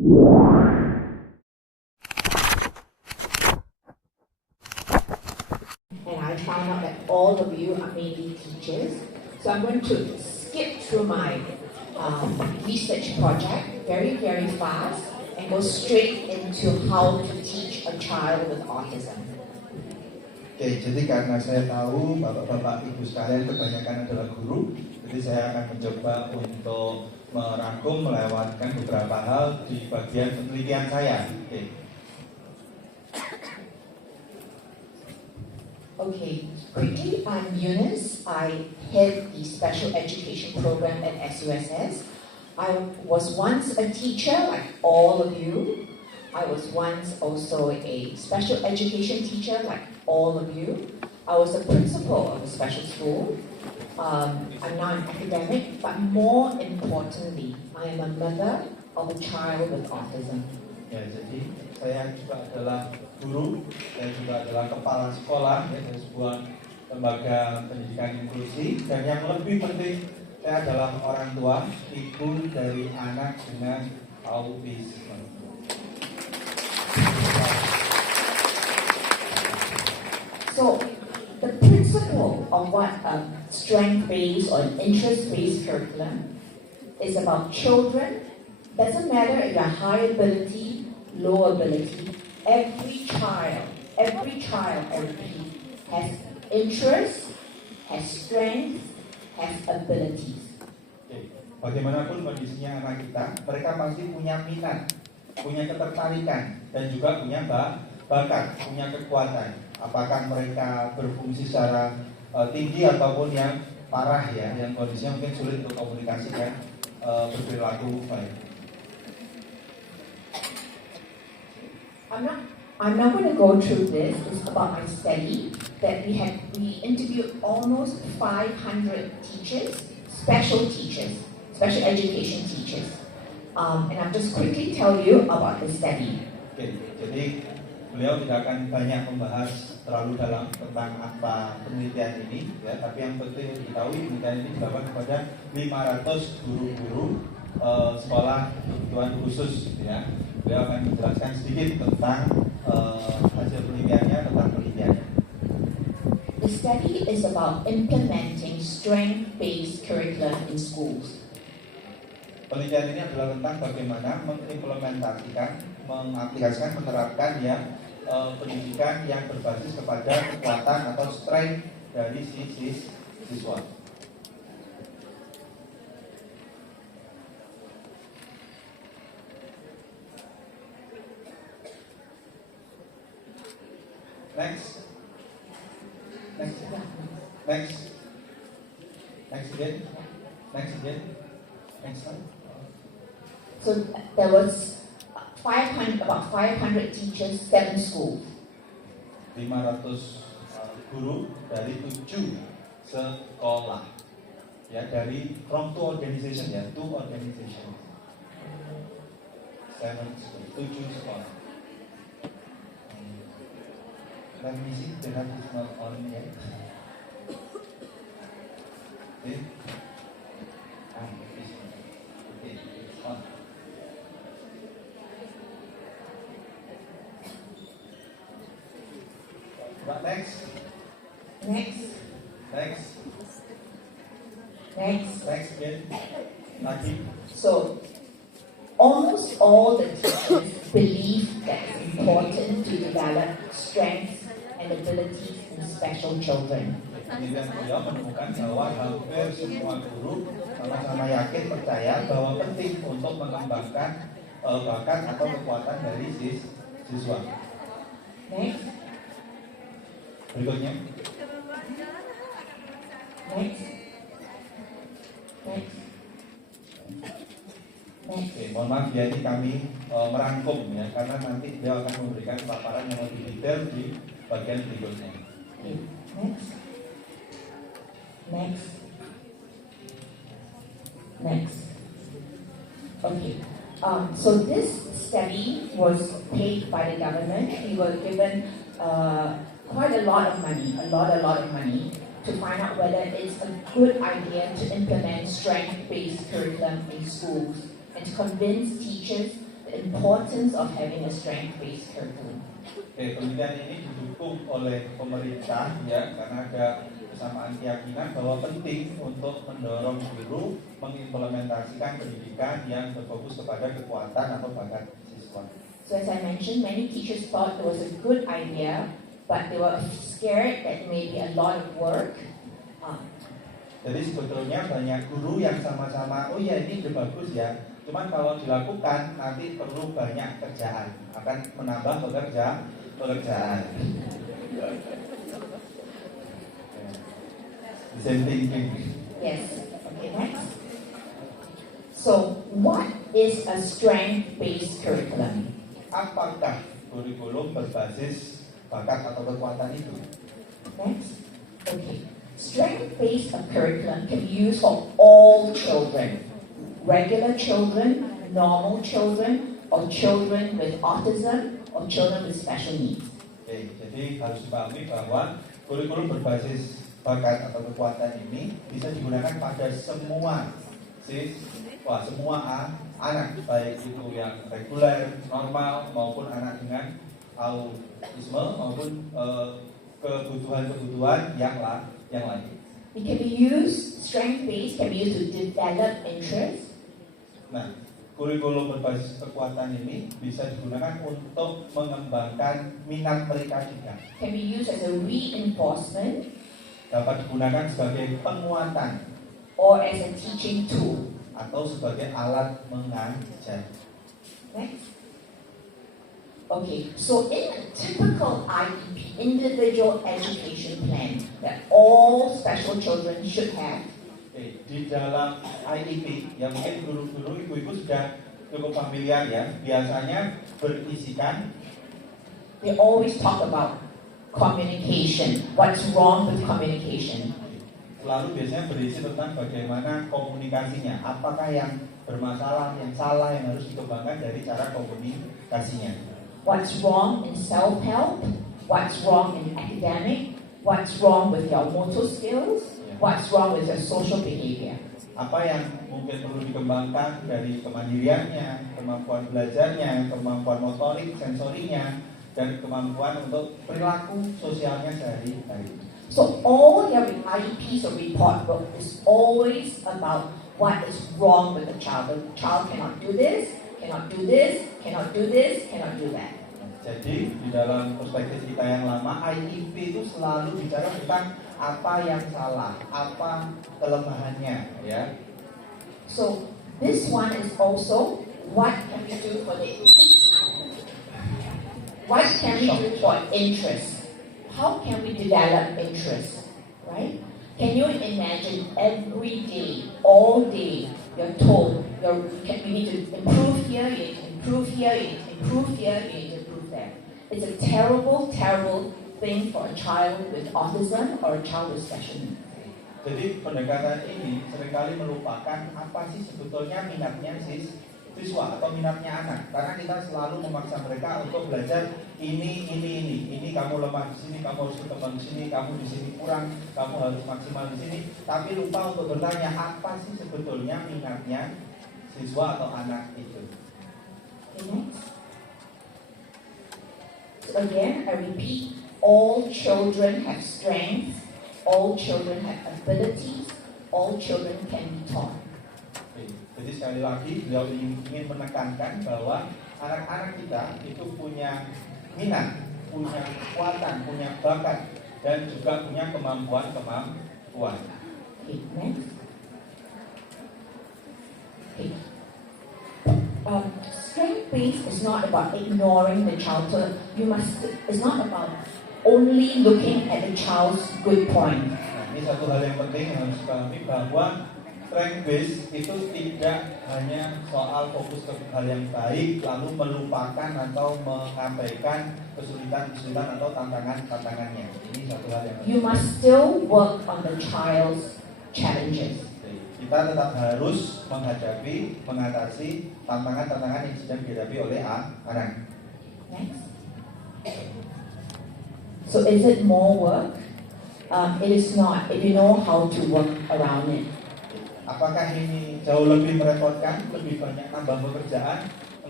And I found out that all of you are mainly teachers. So I'm going to skip through my research project very, very fast and go straight into how to teach a child with autism. Oke, jadi karena saya tahu Bapak-Bapak Ibu sekalian kebanyakan adalah guru, jadi saya akan mencoba untuk merangkum, melewatkan beberapa hal di bagian penelitian saya. Okay, quickly, I'm Eunice. I head the special education program at SUSS. I was once a teacher, like all of you. I was once also a special education teacher, like all of you. I was a principal of a special school. I'm now an academic, but more importantly, I am a mother of a child with autism. Ya, jadi saya juga adalah guru, saya juga adalah kepala sekolah dari sebuah lembaga pendidikan inklusi, dan yang lebih penting, saya adalah orang tua, ibu dari anak dengan autisme. So, the principle of what a strength-based or an interest-based curriculum is about children. Doesn't matter if you're high ability, low ability. Every child, I repeat, has interest, has strength, has abilities. Bagaimanapun kondisinya anak kita, mereka pasti punya minat, punya ketertarikan, dan juga punya bakat, punya kekuatan. Apakah mereka berfungsi secara tinggi ataupun yang parah ya, yang kondisinya mungkin sulit untuk komunikasi dan berperilaku baik. I'm not going to go through this. It's about my study that we interviewed almost 500 teachers, special education teachers. And I'll just quickly tell you about the study. Oke, jadi beliau tidak akan banyak membahas terlalu dalam tentang apa penelitian ini, ya. Tapi yang penting untuk diketahui, penelitian ini dilakukan kepada 500 guru-guru sekolah kebutuhan khusus, ya. Beliau akan menjelaskan sedikit tentang hasil penelitiannya, tentang penelitiannya. The study is about implementing strength-based curriculum in schools. Penelitian ini adalah tentang bagaimana mengimplementasikan, mengaplikasikan, menerapkan pendidikan yang berbasis kepada kekuatan atau strength dari siswa. Next again. Next slide. So there was about 500 teachers, 7 schools. 500 guru dari 7 sekolah. Ya, dari from 2 organization ya, 2 organization. 7 sekolah. Let me see, the hand is not on yet. Okay. Okay, it's on. What next? Next again. Lagi. So almost all the teachers believe that it's important to develop strengths and abilities in special children. Penelitian beliau menemukan bahwa hampir semua guru sama-sama yakin, percaya bahwa penting untuk mengembangkan bakat atau kekuatan dari siswa. Next. Berikutnya. Next. Oke, mohon maaf ya, ini kami merangkum ya, karena nanti dia akan memberikan paparan yang lebih detail di bagian berikutnya. Okay. Next. Okay. So this study was paid by the government. We were given quite a lot of money, a lot of money, to find out whether it's a good idea to implement strength-based curriculum in schools and to convince teachers that the importance of having a strength-based curriculum. Oke, penelitian ini didukung oleh pemerintah ya, karena ada kesamaan keyakinan bahwa penting untuk mendorong guru mengimplementasikan pendidikan yang berfokus kepada kekuatan atau bakat siswa. So as I mentioned, many teachers thought it was a good idea, but they were scared that maybe a lot of work. Jadi sebetulnya banyak guru yang sama-sama, oh ya ini ide bagus ya, cuman kalau dilakukan nanti perlu banyak kerjaan, akan menambah pekerjaan. The same thinking. Yes. Okay, next. So, what is a strength-based curriculum? Apakah kurikulum berbasis bakat atau kekuatan itu? Next. Okay. Strength-based curriculum can be used for all children. Regular children, normal children, or children with autism, or children with special needs. Oke, jadi harus dipahami bahwa kurikulum berbasis bakat atau kekuatan ini bisa digunakan pada semua semua anak, baik itu yang reguler, normal, maupun anak dengan autisme maupun kebutuhan-kebutuhan yang lain. It can be used, strength-based can be used to develop interest. Nah, kurikulum berbasis kekuatan ini bisa digunakan untuk mengembangkan minat mereka juga. Can be used as a reinforcement. Dapat digunakan sebagai penguatan. Or as a teaching tool. Atau sebagai alat mengajar. Next. Okay, so in a typical IEP, individual education plan, that all special children should have. Okay, di dalam IEP, yang mungkin guru-guru, ibu-ibu sudah cukup familiar ya, biasanya berisikan. They always talk about communication. What's wrong with communication? Lalu biasanya berisi tentang bagaimana komunikasinya, apakah yang bermasalah, yang salah, yang harus dikembangkan dari cara komunikasinya. What's wrong in self-help? What's wrong in academic? What's wrong with your motor skills? What's wrong with your social behavior? Apa yang mungkin perlu dikembangkan dari kemandiriannya, kemampuan belajarnya, kemampuan motorik, sensorinya, dan kemampuan untuk perilaku sosialnya sehari-hari. So all your IEPs or report book is always about what is wrong with the child. The child cannot do this, cannot do this, cannot do this, cannot do that. Jadi di dalam perspektif kita yang lama, IEP itu selalu bicara tentang apa yang salah, apa kelemahannya, ya. So this one is also what can we do for the what can we do for interest? How can we develop interest, right? Can you imagine every day, all day, you're told you need to improve here, you need to improve here, you need to improve here, you need to improve there. It's a terrible, terrible thing for a child with autism or a child with special needs. Jadi pendekatan ini seringkali melupakan apa sih sebetulnya minatnya siswa atau minatnya anak, karena kita selalu memaksa mereka untuk belajar ini kamu lemah di sini, kamu harus berkembang di sini, kamu di sini kurang, kamu harus maksimal di sini, tapi lupa untuk bertanya apa sih sebetulnya minatnya siswa atau anak itu. Next. So again, I repeat, all children have strengths, all children have abilities, all children can be taught. Jadi sekali lagi beliau ingin menekankan bahwa anak-anak kita itu punya minat, punya kekuatan, punya bakat, dan juga punya kemampuan. Okay, next. Okay. Strength-based is not about ignoring the child. So it's not about only looking at the child's good point. Nah, ini satu hal yang penting yang harus dipahami bahwa strength based itu tidak hanya soal fokus ke hal yang baik lalu melupakan atau mengabaikan kesulitan atau tantangannya. Ini satu hal yang you must still work on the child's challenges. Kita tetap harus mengatasi tantangan-tantangan yang sedang dihadapi oleh anak. Next. So is it more work? It is not if you know how to work around it. Apakah ini jauh lebih merepotkan, lebih banyak tambah pekerjaan?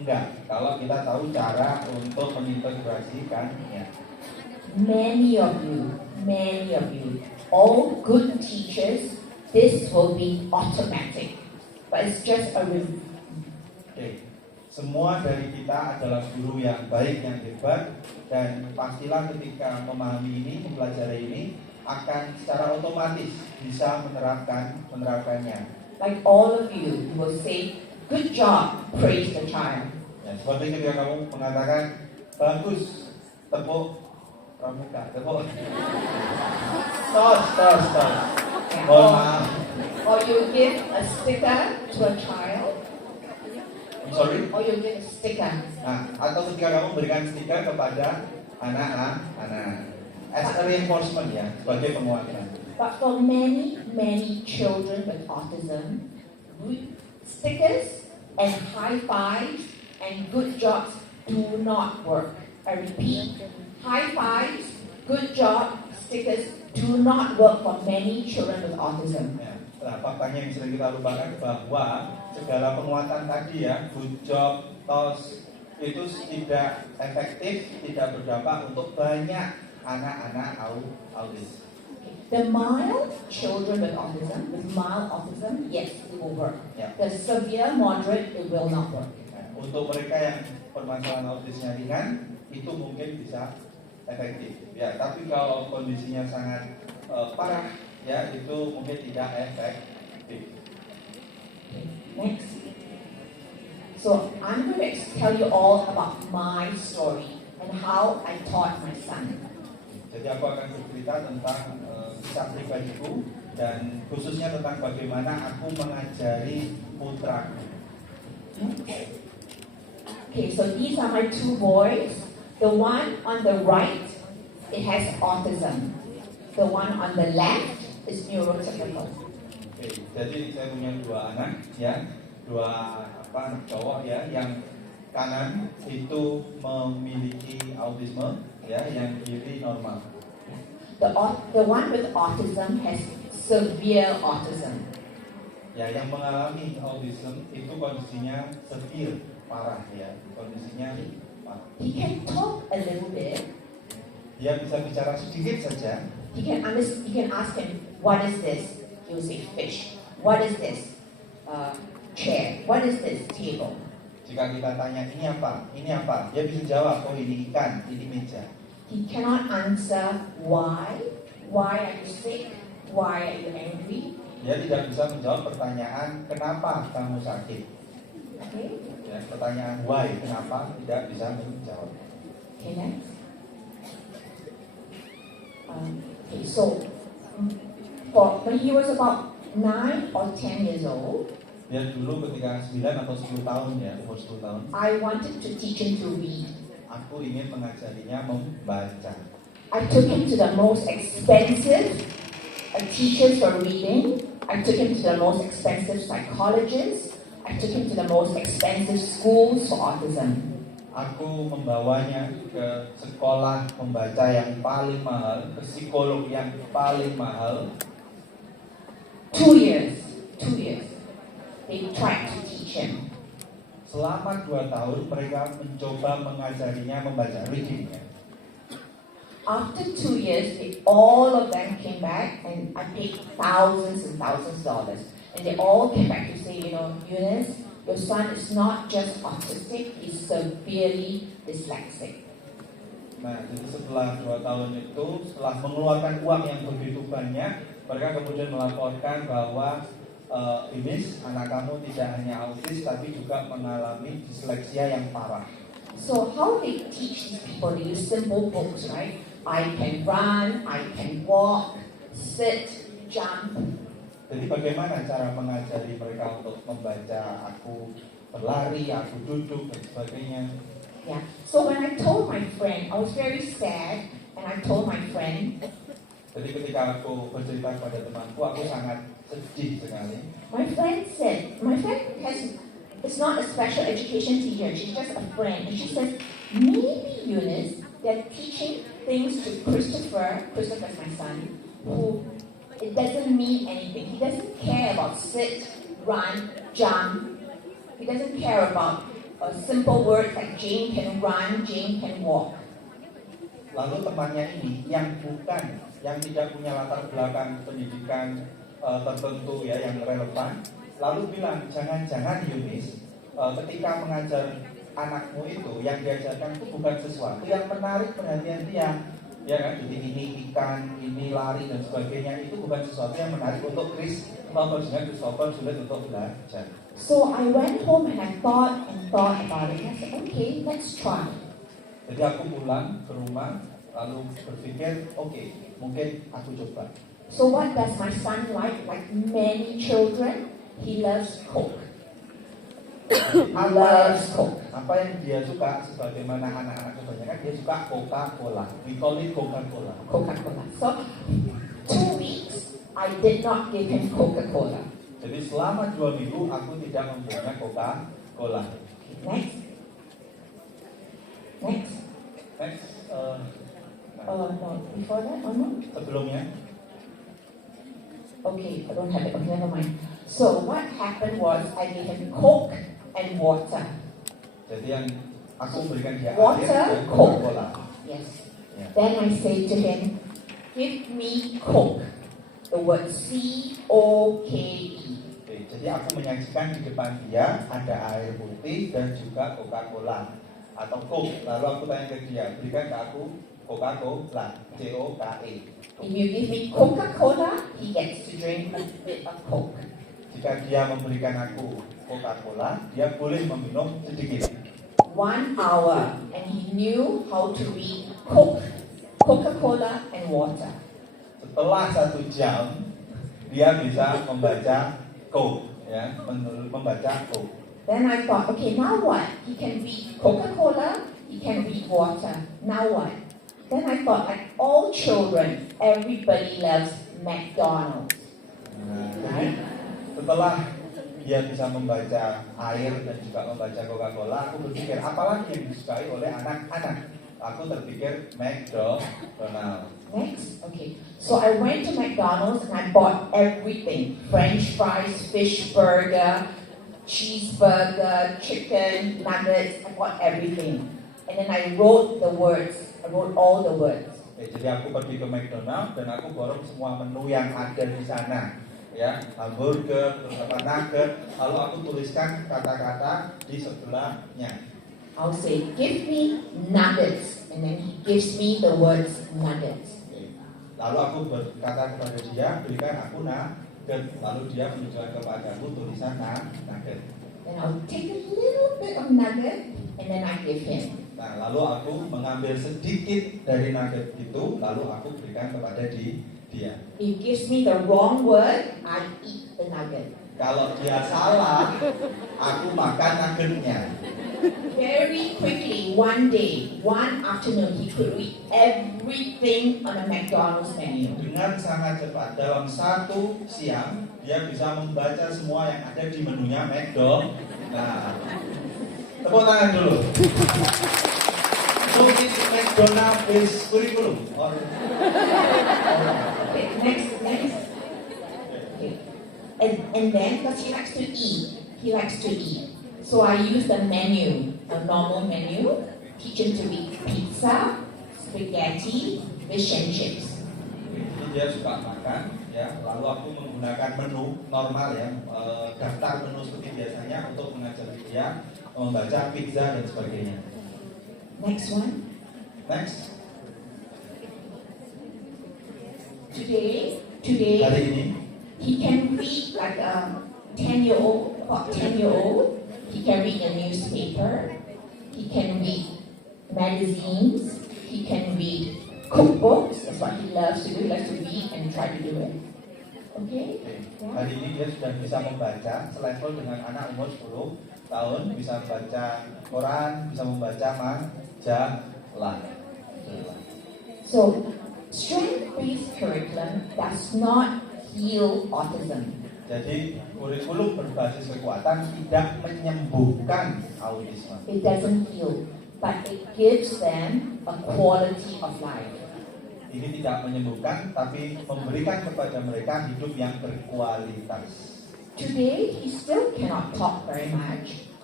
Enggak, kalau kita tahu cara untuk mengintegrasikannya. Many of you, all good teachers, this will be automatic. But it's just a review. Oke. Semua dari kita adalah guru yang baik, yang hebat, dan pastilah ketika memahami ini, mempelajari ini, akan secara otomatis bisa menerapkannya. Like all of you will say, good job, praise the child. Ya, seperti ketika kamu mengatakan bagus, tepuk pramuka, tepuk. Stop. Mohon maaf. Or you give a sticker to a child. I'm sorry. Or you give a sticker. Nah, atau ketika kamu berikan stiker kepada anak-anak, as a reinforcement ya, sebagai penguatan. But for many children with autism, stickers and high fives and good jobs do not work. I repeat, high fives, good job, stickers do not work for many children with autism. Ya, nah, faktanya yang sering kita lupakan bahwa segala penguatan tadi ya, good job, tos, itu tidak efektif, tidak berdampak untuk banyak anak-anak autis. The mild children with mild autism, yes, it will work. Ya. The severe, moderate, it will not work. Nah, untuk mereka yang permasalahan autisnya ringan, itu mungkin bisa efektif. Ya, tapi kalau kondisinya sangat parah, ya itu mungkin tidak efektif. Next. So I'm going to tell you all about my story and how I taught my son. Jadi aku akan bercerita tentang kisah pribadiku dan khususnya tentang bagaimana aku mengajari putraku. Okay, so these are my two boys. The one on the right, it has autism. The one on the left is neurotypical. Oke, jadi saya punya dua anak, ya, anak cowok ya, yang kanan itu memiliki autisme, ya, yang kiri normal. The one with autism has severe autism. Ya, yang mengalami autism itu kondisinya severe, parah ya, kondisinya parah. He can talk a little bit. Dia bisa bicara sedikit saja. You can ask him, what is this? He will say fish. What is this? Chair. What is this? Table. Jika kita tanya ini apa? Ini apa? Dia bisa jawab, oh ini ikan, ini meja. He cannot answer why. Why are you sick? Why are you angry? Dia tidak bisa menjawab pertanyaan kenapa kamu sakit. Okay. Ya, pertanyaan why, kenapa tidak bisa menjawab. Okay, next. Okay, so when he was about 9 or 10 years old, Dia dulu ketika 9 atau 10 tahun ya, umur 10 tahun, I wanted to teach him to read. aku ingin mengajarinya membaca. I took him to the most expensive teachers for reading. I took him to the most expensive psychologists. I took him to the most expensive schools for autism. Aku membawanya ke sekolah membaca yang paling mahal, ke psikolog yang paling mahal. 2 years. They tried to teach him. Selama 2 tahun mereka mencoba mengajarinya membaca, reading. After 2 years, all of them came back, and I paid thousands and thousands of dollars. And they all came back to say, Eunice, your son is not just autistic, he's severely dyslexic. Nah, jadi setelah 2 tahun itu, setelah mengeluarkan uang yang begitu banyak, mereka kemudian melaporkan bahwa Eunice, anak kamu tidak hanya autis, tapi juga mengalami disleksia yang parah. So how they teach these people? They use simple books, right? I can run, I can walk, sit, jump. Jadi bagaimana cara mengajari mereka untuk membaca? Aku berlari, aku duduk, dan sebagainya. Yeah. So when I told my friend, I was very sad, and I told my friend. Jadi ketika aku bercerita kepada temanku, aku sangat sedih sekali. My friend is not a special education teacher, she's just a friend. And she says, maybe Eunice, they're teaching things to Christopher's my son, who it doesn't mean anything. He doesn't care about sit, run, jump. He doesn't care about simple words like Jane can run, Jane can walk. Lalu temannya ini yang tidak punya latar belakang pendidikan tertentu ya yang relevan, lalu bilang jangan-jangan Eunice, ketika mengajar anakmu itu yang diajarkan itu bukan sesuatu yang menarik perhatian dia, ya kan? Jadi ini ikan, ini lari dan sebagainya itu bukan sesuatu yang menarik untuk Christopher, sehingga Christopher sulit untuk belajar. So I went home and I thought about it. I said, okay, let's try. Jadi aku pulang ke rumah lalu berpikir, oke, mungkin aku coba. So what does my son like? Like many children, he loves Coke. Apa yang dia suka, sebagaimana anak-anak kebanyakan, dia suka Coca-Cola. We call it Coca-Cola. Coca-Cola. So 2 weeks, I did not give him Coca-Cola. Jadi selama 2 minggu aku tidak memberinya Coca-Cola. Next. No, before that or no? Sebelumnya. Okay, I don't have it. Okay, never mind. So what happened was I gave him Coke and water. Jadi yang aku berikan dia Water, air dan Coke. Coca-Cola. Yes. Yeah. Then I say to him, give me Coke. The word C-O-K-E. Oke, jadi aku menyajikan di depan dia ada air putih dan juga Coca-Cola atau Coke. Lalu aku tanya ke dia, berikan ke aku Coca-Cola, C-O-K-E. If you give me Coca-Cola, he gets to drink a bit of Coke. Jika dia memberikan aku Coca-Cola, dia boleh meminum sedikit. 1 hour, and he knew how to read Coke, Coca-Cola, and water. Setelah 1 jam, dia bisa membaca Coke, ya, membaca Coke. Then I thought, okay, now what? He can read Coca-Cola, he can read water. Now what? Then I thought, like all children, everybody loves McDonald's. Right? Setelah dia bisa membaca air dan juga membaca Coca-Cola, aku berpikir apalagi yang disukai oleh anak-anak. Aku terpikir McDonald's. Next, okay. So I went to McDonald's and I bought everything: French fries, fish burger, cheeseburger, chicken nuggets. I bought everything, and then I wrote the words. I wrote all the words. Jadi aku pergi ke McDonald's dan aku borong semua menu yang ada di sana, ya, hamburger, terus apa nugget. Lalu aku tuliskan kata-kata di sebelahnya. I'll say, give me nuggets, and then he gives me the words nuggets. Lalu aku berkata kepada dia, berikan aku nugget. Lalu dia menunjukkan kepadaku tulisan nugget. Then I'll take a little bit of nugget, and then I give him. Nah, lalu aku mengambil sedikit dari nugget itu, lalu aku berikan kepada dia. He gives me the wrong word, I eat the nugget. Kalau dia salah, aku makan nuggetnya. Very quickly, one day, one afternoon, he could read everything on a McDonald's menu. Dengan sangat cepat, dalam 1 siang, dia bisa membaca semua yang ada di menunya McDonald's. Nah, tepuk tangan dulu. So this McDonald's is curriculum. Okay, next. Okay. And then, because he likes to eat. So I use the menu, a normal menu, teach him to eat pizza, spaghetti, fish and chips. Jadi dia suka makan, ya. Lalu aku menggunakan menu normal ya, daftar menu seperti biasanya untuk mengajari dia membaca pizza dan sebagainya. Next one. Next. Today, Hari ini he can read like a 10-year-old, about 10-year-old. He can read a newspaper. He can read magazines. He can read cookbooks. That's what he loves to do. He loves to read and try to do it. Okay? Yeah. Hari ini dia sudah bisa membaca selevel dengan anak umur 10 tahun, bisa membaca koran, bisa membaca majalah. So, strength-based curriculum does not heal autism. Jadi kurikulum berbasis kekuatan tidak menyembuhkan autisme. It doesn't heal, but it gives them a quality of life. Ini tidak menyembuhkan, tapi memberikan kepada mereka hidup yang berkualitas. Today, he still cannot talk very much,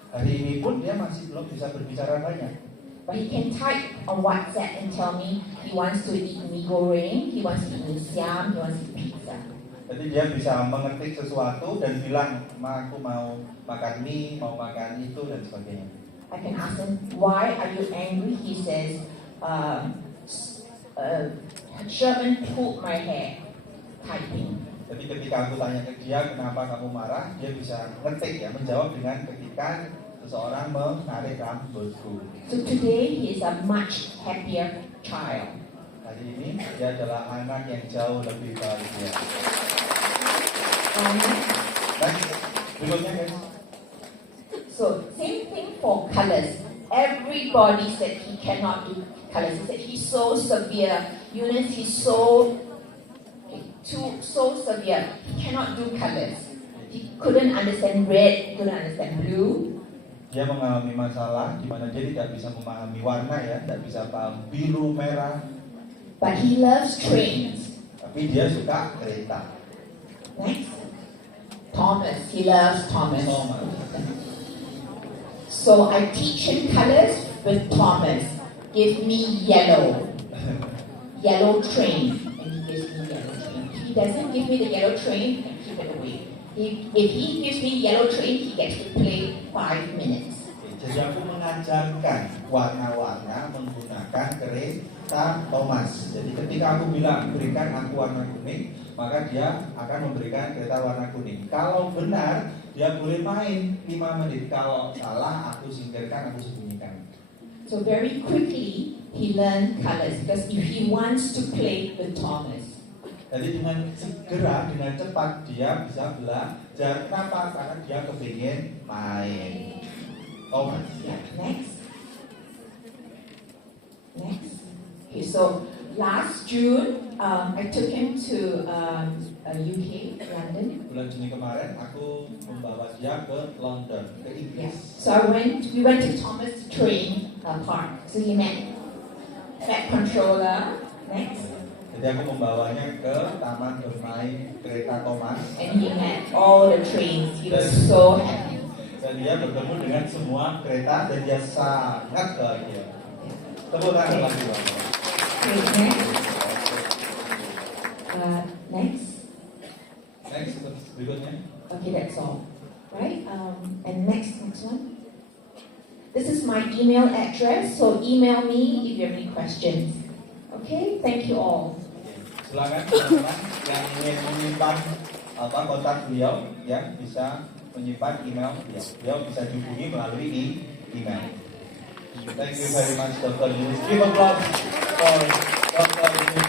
Hari ini pun dia masih belum bisa berbicara banyak. But he can type on WhatsApp and tell me he wants to eat mie goreng, he wants to eat mee siam, he wants to eat pizza. Jadi dia bisa mengetik sesuatu dan bilang, Ma, aku mau makan mie, mau makan itu dan sebagainya. I can ask him, why are you angry? He says, Sherman pulled my hair. Typing. Jadi ketika aku tanya ke dia, kenapa kamu marah, dia bisa ngetik ya, menjawab dengan ketikan seseorang menarik rambutku. So today he is a much happier child. Hari ini dia adalah anak yang jauh lebih bahagia. Next, berikutnya guys. So same thing for colors. Everybody said he cannot do colors. He said he's so severe. Eunice, he's so severe. He cannot do colors. He couldn't understand red, couldn't understand blue. Dia mengalami masalah di mana dia tidak bisa memahami warna ya, tidak bisa paham biru, merah. But he loves trains. Tapi dia suka kereta. Next. Thomas. He loves Thomas. Thomas. So I teach him colors with Thomas. Give me yellow. Yellow train. And he gives me yellow train. If he doesn't give me the yellow train, I keep it away. If he gives me yellow train, he gets to play 5 minutes. Jadi aku mengajarkan warna-warna menggunakan kereta Thomas. Jadi ketika aku bilang berikan aku warna kuning, maka dia akan memberikan kereta warna kuning. Kalau benar, dia boleh main 5 menit. Kalau salah, aku singkirkan, aku sembunyikan. So very quickly, he learned colors because if he wants to play with Thomas. Jadi dengan segera, dengan cepat dia bisa belajar. Kenapa? Karena dia kepingin main. Thomas. Yeah. Next. Okay, so last June, I took him to UK, London. Bulan Juni kemarin, aku membawa dia ke London, ke Inggris. Yeah. So we went to Thomas Train Park. So he met Fat Controller. Next. Jadi aku membawanya ke taman bermain kereta Thomas. And he met all the trains. He was so happy. Dan dia bertemu dengan semua kereta dan dia sangat bahagia. Tepuk tangan lagi Bapak. Next. Next, berikutnya. Okay, that's all. Right? And next one. This is my email address, so email me if you have any questions. Okay, thank you all. Silakan teman-teman yang ingin menyimpan kontak beliau ya bisa menyimpan email beliau. Beliau bisa dihubungi melalui email. Thank you very much, Dr. Eunice. Give applause for Dr. Eunice.